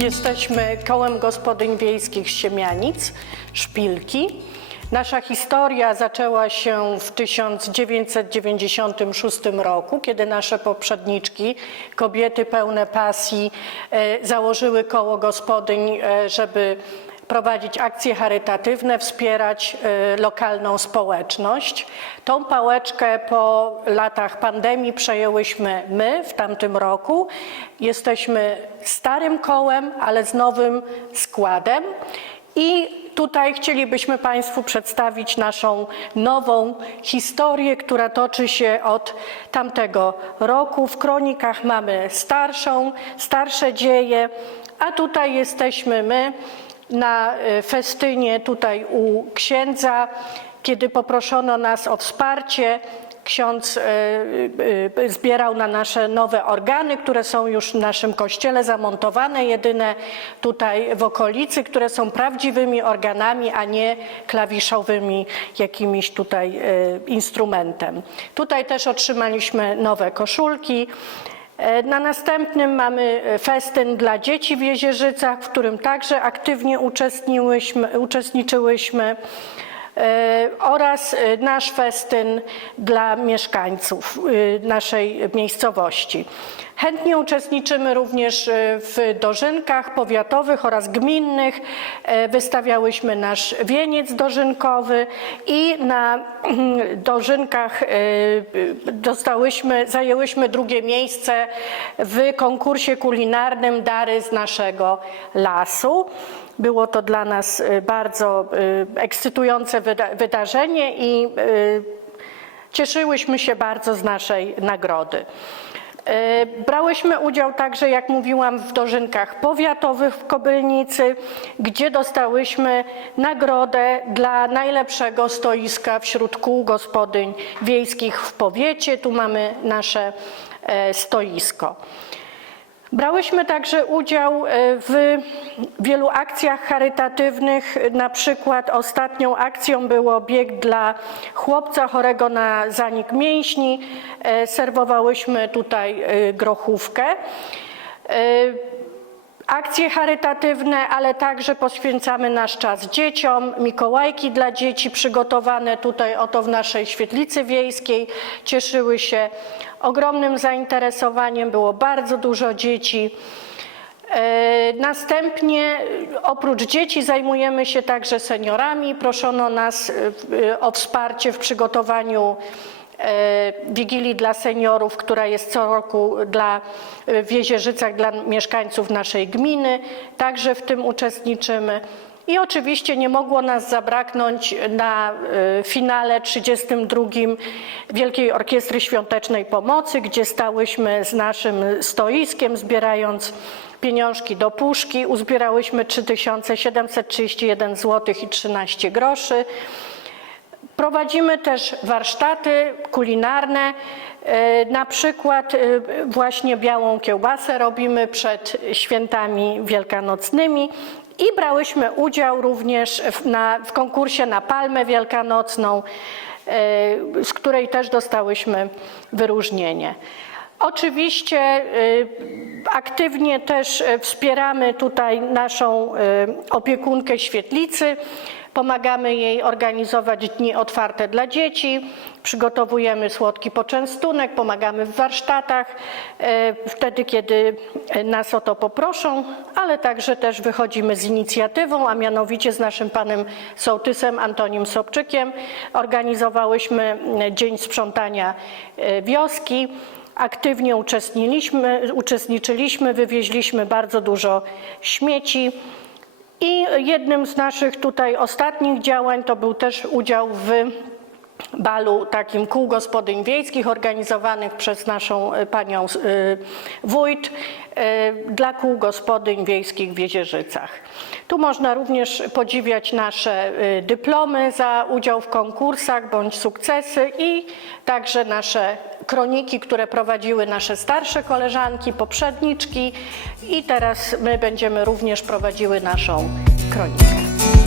Jesteśmy kołem gospodyń wiejskich Siemianic, Szpilki. Nasza historia zaczęła się w 1996 roku, kiedy nasze poprzedniczki, kobiety pełne pasji, e, założyły koło gospodyń, e, żeby prowadzić akcje charytatywne, wspierać e, lokalną społeczność. Tą pałeczkę po latach pandemii przejęłyśmy my w tamtym roku. Jesteśmy starym kołem, ale z nowym składem. I tutaj chcielibyśmy Państwu przedstawić naszą nową historię, która toczy się od tamtego roku. W kronikach mamy starszą, starsze dzieje, a tutaj jesteśmy my na e, festynie tutaj u księdza, kiedy poproszono nas o wsparcie. Ksiądz e, e, zbierał na nasze nowe organy, które są już w naszym kościele zamontowane, jedyne tutaj w okolicy, które są prawdziwymi organami, a nie klawiszowymi jakimiś tutaj instrumentem. Tutaj też otrzymaliśmy nowe koszulki. E, Na następnym mamy e, festyn dla dzieci w Jezierzycach, w którym także aktywnie uczestniczyłyśmy. e, oraz e, nasz festyn dla mieszkańców e, naszej miejscowości. Chętnie uczestniczymy również e, w dożynkach powiatowych oraz gminnych. E, Wystawiałyśmy nasz wieniec dożynkowy i na dożynkach e, dostałyśmy, zajęłyśmy drugie miejsce w konkursie kulinarnym Dary z naszego lasu. Było to dla nas e, bardzo e, ekscytujące wyda- wydarzenie i e, cieszyłyśmy się bardzo z naszej nagrody. Brałyśmy udział także, jak mówiłam, w dożynkach powiatowych w Kobylnicy, gdzie dostałyśmy nagrodę dla najlepszego stoiska wśród kół gospodyń wiejskich w powiecie. Tu mamy nasze e, stoisko. Brałyśmy także udział e, w wielu akcjach charytatywnych. Na przykład ostatnią akcją było bieg dla chłopca chorego na zanik mięśni. E, Serwowałyśmy tutaj e, grochówkę. E, Akcje charytatywne, ale także poświęcamy nasz czas dzieciom. Mikołajki dla dzieci przygotowane tutaj oto w naszej świetlicy wiejskiej cieszyły się ogromnym zainteresowaniem. Było bardzo dużo dzieci. E, Następnie e, oprócz dzieci zajmujemy się także seniorami. Proszono nas e, o wsparcie w przygotowaniu e, Wigilii dla seniorów, która jest co roku dla, e, w Jezierzycach dla mieszkańców naszej gminy. Także w tym uczestniczymy. I oczywiście nie mogło nas zabraknąć na e, finale 32 Wielkiej Orkiestry Świątecznej Pomocy, gdzie stałyśmy z naszym stoiskiem, zbierając pieniążki do puszki. Uzbierałyśmy 3731 zł i 13 groszy. Prowadzimy też warsztaty kulinarne. E, Na przykład e, właśnie białą kiełbasę robimy przed świętami wielkanocnymi i brałyśmy udział również w, na, w konkursie na palmę wielkanocną, e, z której też dostałyśmy wyróżnienie. Oczywiście y, aktywnie też y, wspieramy tutaj naszą y, opiekunkę świetlicy. Pomagamy jej organizować dni otwarte dla dzieci, przygotowujemy słodki poczęstunek, pomagamy w warsztatach wtedy, kiedy nas o to poproszą, ale także też wychodzimy z inicjatywą, a mianowicie z naszym panem sołtysem Antonim Sobczykiem organizowałyśmy Dzień Sprzątania Wioski. Aktywnie uczestniczyliśmy, wywieźliśmy bardzo dużo śmieci. I jednym z naszych tutaj ostatnich działań to był też udział w balu takim kół gospodyń wiejskich organizowanych przez naszą e, panią e, wójt e, dla kół gospodyń wiejskich w Jezierzycach. Tu można również podziwiać nasze dyplomy za udział w konkursach bądź sukcesy i także nasze kroniki, które prowadziły nasze starsze koleżanki, poprzedniczki i teraz my będziemy również prowadziły naszą kronikę.